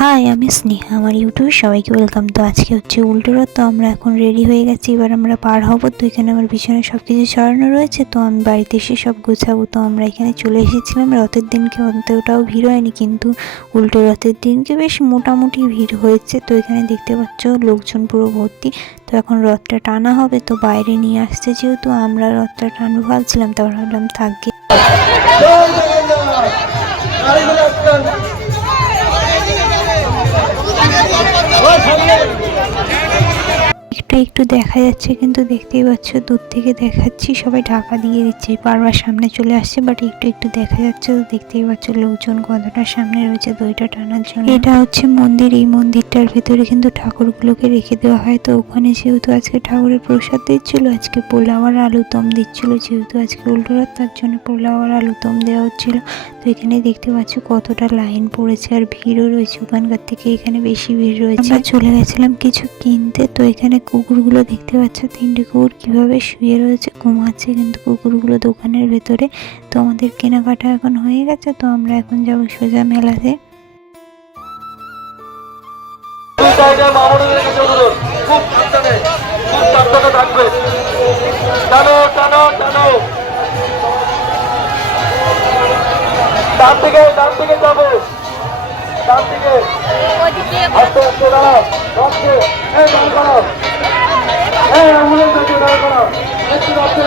High, আমি স্নেহা। আমার ইউটিউবে সবাইকে ওয়েলকাম। তো আজকে হচ্ছে উল্টো রথ। তো আমরা এখন রেডি হয়ে গেছি, এবার আমরা পার হব। তো এখানে আমার পিছনে সব কিছু সরানো রয়েছে, তো আমি বাড়িতে এসে সব গোছাবো। তো আমরা এখানে চলে এসেছিলাম রথের দিনকে, অতটাও ভিড় হয়নি, কিন্তু উল্টো রথের দিনকে বেশ মোটামুটি ভিড় হয়েছে। তো এখানে দেখতে পাচ্ছ লোকজন পুরো ভর্তি। তো এখন রথটা টানা হবে, তো বাইরে নিয়ে আসছে যেহেতু, আমরা রথটা টানবো ভাবছিলাম, তারপর ভাবলাম থাকবে। একটু একটু দেখা যাচ্ছে, কিন্তু দেখতেই পাচ্ছ দূর থেকে দেখাচ্ছি সবাই ঢাকা দিয়ে দিচ্ছে, বারবার সামনে চলে আসছে, বাট একটু একটু দেখা যাচ্ছে। তো দেখতেই পাচ্ছ লোকজন কতটা সামনে রয়েছে দইটা টানার জন্য। এটা হচ্ছে মন্দির, এই মন্দিরটার ভেতরে কিন্তু ঠাকুরগুলোকে রেখে দেওয়া হয়। তো ওখানে যেহেতু আজকে ঠাকুরের প্রসাদ দিচ্ছিল, আজকে পোলাও আর আলুদম দিচ্ছিল, যেহেতু আজকে উল্টো রথ তার জন্য পোলাও আর আলুদম দেওয়া হচ্ছিল। তো এখানে দেখতে পাচ্ছ কতটা লাইন পড়েছে আর ভিড়ও রয়েছে, ওখানকার থেকে এখানে বেশি ভিড় রয়েছে। আমরা চলে গেছিলাম কিছু কিনতে। তো এখানে কুকুরগুলো দেখতে পাচ্ছ, 3টে কুকুর কিভাবে শুয়ে রয়েছে, ঘুমাচ্ছে কিন্তু কুকুরগুলো দোকানের ভেতরে। তো আমাদের কেনাকাটা এখন হয়ে গেছে, তো আমরা এখন যাবো সোজা মেলাতে। ডান দিকে যাবো, ডান দিকে আস্তে আস্তে দাঁড়াও, রাখছে দাঁড় করাও, অ্যাম্বুলেন্স আছে দাঁড় করাও, একটু রাখছে।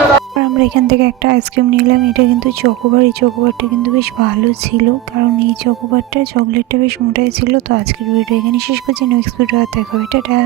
আমরা এখান থেকে একটা আইসক্রিম নিলাম, এটা কিন্তু চকোবার। এই চকোবারটা কিন্তু বেশ ভালো ছিল, কারণ এই চকোবারটা চকলেটটা বেশ মোটাই ছিল। তো আজকের ভিডিও এখানে শেষ করছি, নেক্সট ভিডিও দেখা হবে, টাটা।